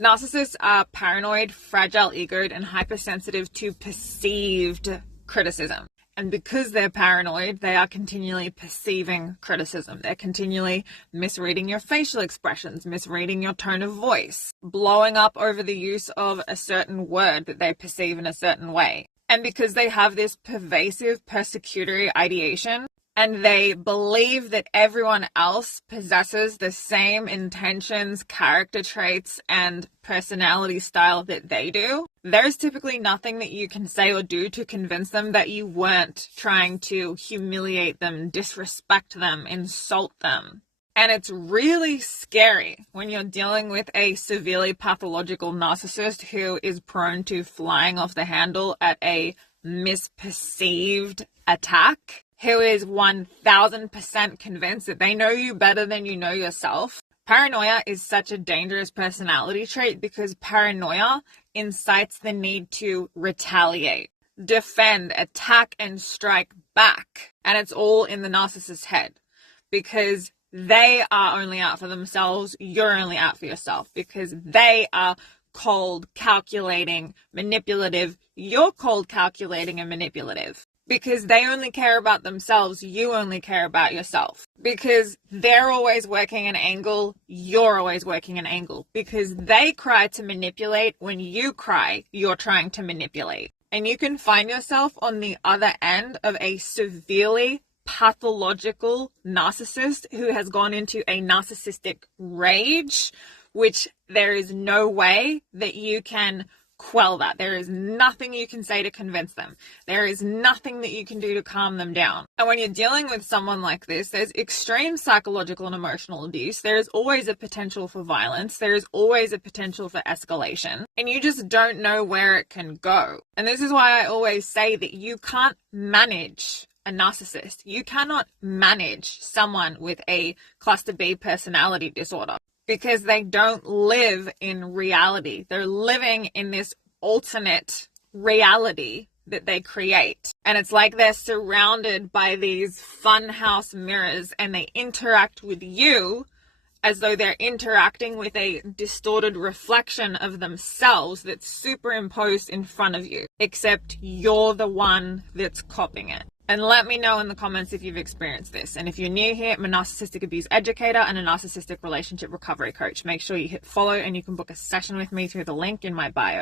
Narcissists are paranoid, fragile-egoed, and hypersensitive to perceived criticism. And because they're paranoid, they are continually perceiving criticism. They're continually misreading your facial expressions, misreading your tone of voice, blowing up over the use of a certain word that they perceive in a certain way. And because they have this pervasive persecutory ideation, and they believe that everyone else possesses the same intentions, character traits, and personality style that they do, there's typically nothing that you can say or do to convince them that you weren't trying to humiliate them, disrespect them, insult them. And it's really scary when you're dealing with a severely pathological narcissist who is prone to flying off the handle at a misperceived attack, who is 1000% convinced that they know you better than you know yourself. Paranoia is such a dangerous personality trait because paranoia incites the need to retaliate, defend, attack, and strike back. And it's all in the narcissist's head because they are only out for themselves, you're only out for yourself, because they are cold, calculating, manipulative, you're cold, calculating, and manipulative. Because they only care about themselves, you only care about yourself. Because they're always working an angle, you're always working an angle. Because they cry to manipulate, when you cry, you're trying to manipulate. And you can find yourself on the other end of a severely pathological narcissist who has gone into a narcissistic rage, which there is no way that you can quell that. There is nothing you can say to convince them. There is nothing that you can do to calm them down. And when you're dealing with someone like this, there's extreme psychological and emotional abuse. There is always a potential for violence. There is always a potential for escalation. And you just don't know where it can go. And this is why I always say that you can't manage a narcissist. You cannot manage someone with a cluster B personality disorder, because they don't live in reality. They're living in this alternate reality that they create. And it's like they're surrounded by these funhouse mirrors and they interact with you as though they're interacting with a distorted reflection of themselves that's superimposed in front of you, except you're the one that's copying it. And let me know in the comments if you've experienced this. And if you're new here, I'm a narcissistic abuse educator and a narcissistic relationship recovery coach. Make sure you hit follow and you can book a session with me through the link in my bio.